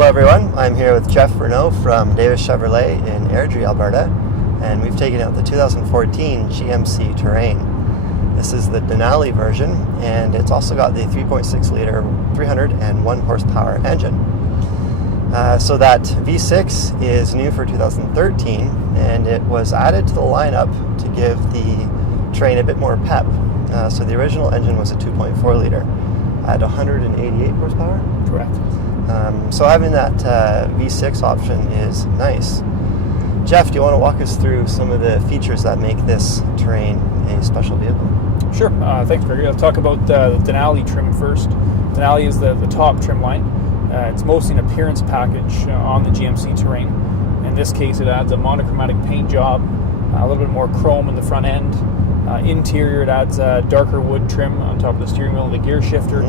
Hello everyone, I'm here with Jeff Renaud from Davis Chevrolet in Airdrie, Alberta, and we've taken out the 2014 GMC Terrain. This is the Denali version, and it's also got the 3.6 litre 301 horsepower engine. So that V6 is new for 2013, and it was added to the lineup to give the Terrain a bit more pep. So the original engine was a 2.4 litre at 188 horsepower. Correct. So having that V6 option is nice. Jeff, do you want to walk us through some of the features that make this Terrain a special vehicle? Sure. Thanks, Gregory. I'll talk about the Denali trim first. Denali is the top trim line. It's mostly an appearance package on the GMC Terrain. In this case, it adds a monochromatic paint job, a little bit more chrome in the front end. Interior, it adds darker wood trim on top of the steering wheel and the gear shifter,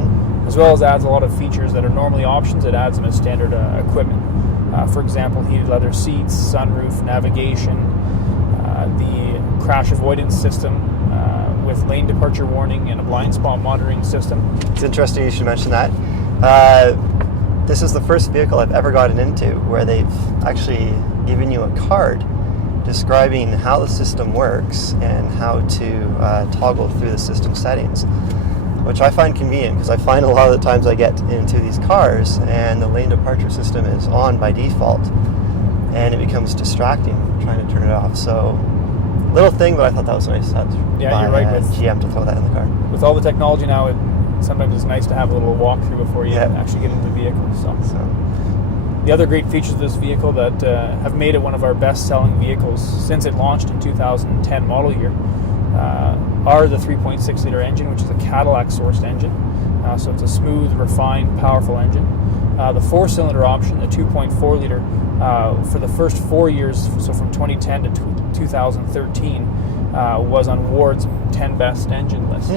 as well as adds a lot of features that are normally options. It adds them as standard equipment. For example, heated leather seats, sunroof, navigation, the crash avoidance system with lane departure warning and a blind spot monitoring system. It's interesting you should mention that. This is the first vehicle I've ever gotten into where they've actually given you a card describing how the system works and how to toggle through the system settings, which I find convenient because I find a lot of the times I get into these cars and the lane departure system is on by default and it becomes distracting trying to turn it off. So little thing, but I thought that was nice. Yeah, you're right. With GM to throw that in the car. With all the technology now, sometimes it's nice to have a little walkthrough before you actually get into the vehicle. So. The other great features of this vehicle that have made it one of our best-selling vehicles since it launched in 2010 model year are the 3.6 litre engine, which is a Cadillac-sourced engine. So it's a smooth, refined, powerful engine. The 4-cylinder option, the 2.4 litre, for the first 4 years, so from 2010 to 2013, was on Ward's 10 best engine list.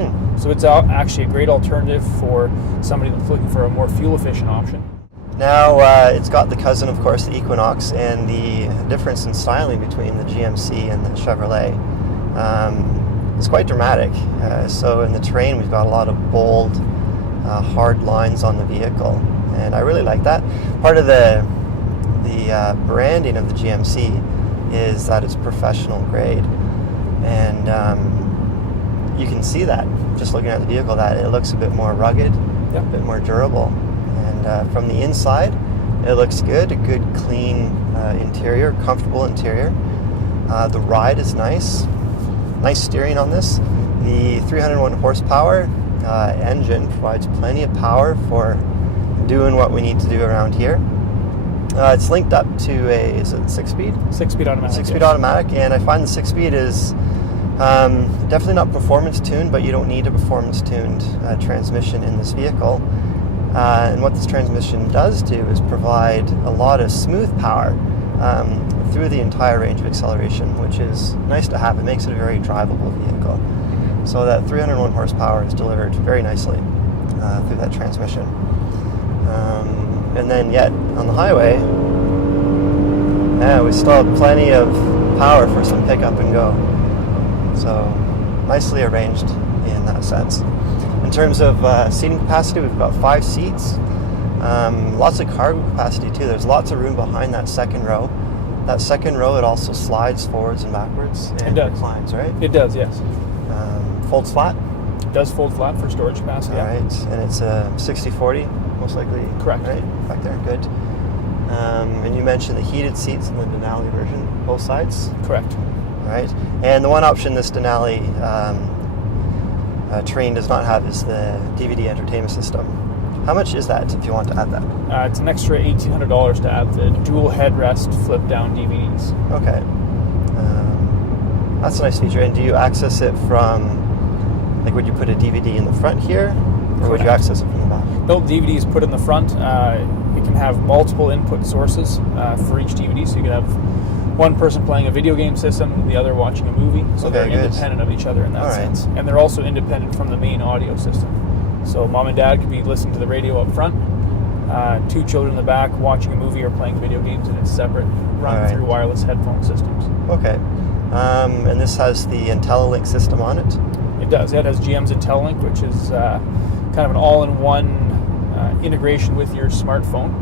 So it's actually a great alternative for somebody that's looking for a more fuel-efficient option. Now, it's got the cousin, of course, the Equinox, and the difference in styling between the GMC and the Chevrolet is quite dramatic. So in the Terrain, we've got a lot of bold, hard lines on the vehicle, and I really like that. Part of the branding of the GMC is that it's professional grade, and you can see that just looking at the vehicle, that it looks a bit more rugged, a bit more durable. From the inside, it looks good. A good, clean interior, comfortable interior. The ride is nice. Nice steering on this. The 301 horsepower engine provides plenty of power for doing what we need to do around here. It's linked up to is it 6-speed? 6-speed automatic. 6-speed automatic, and I find the 6-speed is definitely not performance tuned, but you don't need a performance tuned transmission in this vehicle. And what this transmission does do is provide a lot of smooth power through the entire range of acceleration, which is nice to have. It makes it a very drivable vehicle. So that 301 horsepower is delivered very nicely through that transmission. And then yet on the highway, we still have plenty of power for some pick up and go. So nicely arranged in that sense. In terms of seating capacity, we've got 5 seats. Lots of cargo capacity too. There's lots of room behind that second row. That second row, it also slides forwards and backwards and reclines, right? It does, yes. Folds flat? It does fold flat for storage capacity. All right, and it's a 60/40, most likely. Correct. Right, back there, good. And you mentioned the heated seats in the Denali version, both sides? Correct. All right, and the one option this Denali Terrain does not have is the DVD entertainment system. How much is that if you want to add that? It's an extra $1,800 to add the dual headrest flip-down DVDs. Okay. That's a nice feature. And do you access it from, like, would you put a DVD in the front here? Or would you access it from the back? No, DVD is put in the front. It can have multiple input sources for each DVD. So you can have one person playing a video game system, the other watching a movie. So they're independent of each other in that sense. And they're also independent from the main audio system. So mom and dad could be listening to the radio up front, 2 children in the back watching a movie or playing video games, and it's separate, run through wireless headphone systems. Okay. And this has the IntelliLink system on it? It does. It has GM's IntelliLink, which is kind of an all-in-one integration with your smartphone.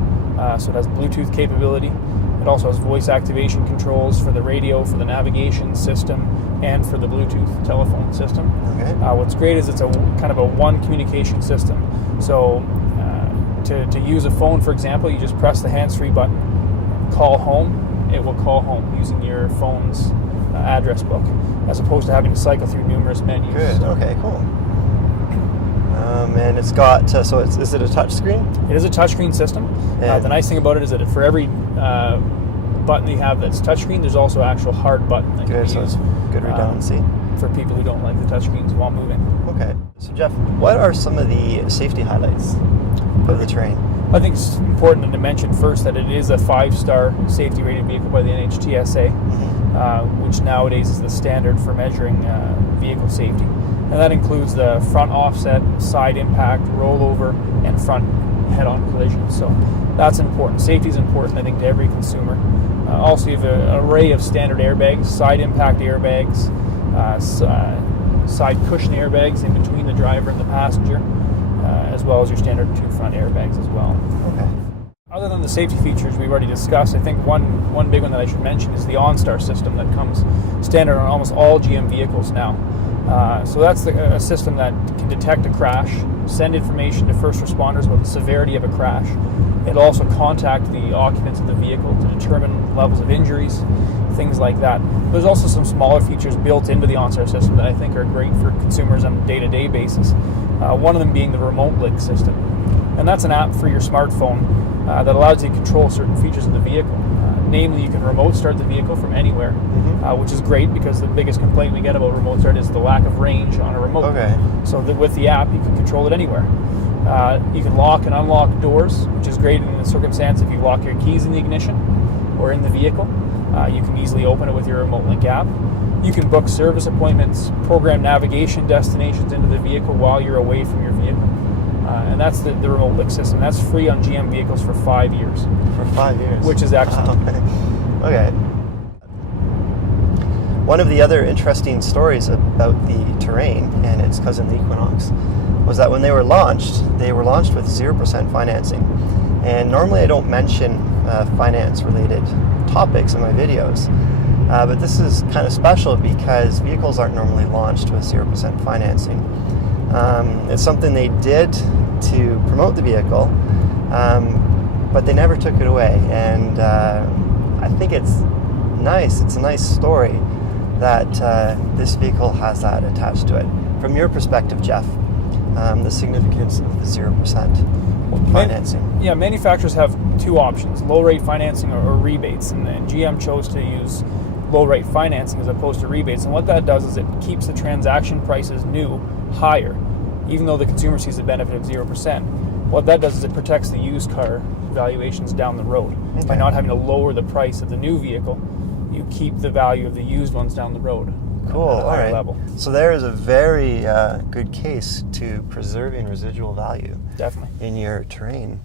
So it has Bluetooth capability. It also has voice activation controls for the radio, for the navigation system, and for the Bluetooth telephone system. Okay. What's great is it's a kind of a one communication system. So to use a phone, for example, you just press the hands-free button, call home. It will call home using your phone's address book, as opposed to having to cycle through numerous menus. Good. Okay. Cool. And it's got is it a touch screen? It is a touchscreen system. The nice thing about it is that for every button you have that's touchscreen, there's also an actual hard button that you can use. Good redundancy for people who don't like the touchscreens while moving. Okay. So Jeff, what are some of the safety highlights of the Terrain? I think it's important to mention first that it is a 5-star safety rated vehicle by the NHTSA, which nowadays is the standard for measuring vehicle safety. And that includes the front offset, side impact, rollover, and front head-on collision. So that's important. Safety is important, I think, to every consumer. Also, you have an array of standard airbags, side impact airbags, side cushion airbags in between the driver and the passenger, as well as your standard 2 front airbags as well. Okay. Other than the safety features we've already discussed, I think one big one that I should mention is the OnStar system that comes standard on almost all GM vehicles now. So that's a system that can detect a crash, send information to first responders about the severity of a crash. It'll also contact the occupants of the vehicle to determine levels of injuries, things like that. There's also some smaller features built into the OnStar system that I think are great for consumers on a day-to-day basis. One of them being the remote link system. And that's an app for your smartphone that allows you to control certain features of the vehicle. Namely, you can remote start the vehicle from anywhere, which is great because the biggest complaint we get about remote start is the lack of range on a remote. Okay. So with the app, you can control it anywhere. You can lock and unlock doors, which is great in the circumstance if you lock your keys in the ignition or in the vehicle. You can easily open it with your remote link app. You can book service appointments, program navigation destinations into the vehicle while you're away from your vehicle. And that's the remote link system. That's free on GM vehicles for 5 years. For 5 years? Which is excellent. Wow. Okay. One of the other interesting stories about the Terrain and its cousin, the Equinox, was that when they were launched with 0% financing. And normally I don't mention finance-related topics in my videos, but this is kind of special because vehicles aren't normally launched with 0% financing. It's something they did to promote the vehicle, but they never took it away. And I think it's nice. It's a nice story that this vehicle has that attached to it. From your perspective, Jeff, the significance of the 0% financing. Manufacturers have 2 options, low-rate financing or rebates, and GM chose to use low-rate financing as opposed to rebates. And what that does is it keeps the transaction prices new higher, even though the consumer sees the benefit of 0%. What that does is it protects the used car valuations down the road. Okay. By not having to lower the price of the new vehicle, you keep the value of the used ones down the road. Cool. At a higher all right. level. So there is a very good case to preserving residual value. Definitely. In your Terrain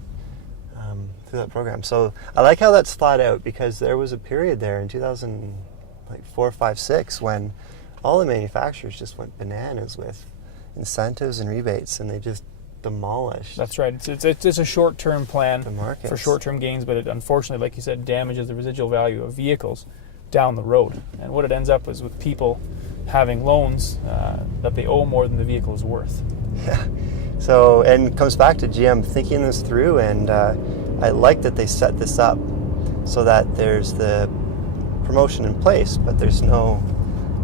through that program. So I like how that's thought out, because there was a period there in 2004, 5, 6 when all the manufacturers just went bananas with incentives and rebates, and they just demolished. That's right. It's a short-term plan for short-term gains, but it unfortunately, like you said, damages the residual value of vehicles down the road. And what it ends up is with people having loans that they owe more than the vehicle is worth. Yeah. So, and it comes back to GM thinking this through, and I like that they set this up so that there's the promotion in place, but there's no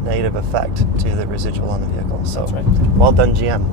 negative effect to the residual on the vehicle. So, that's right. Well done, GM.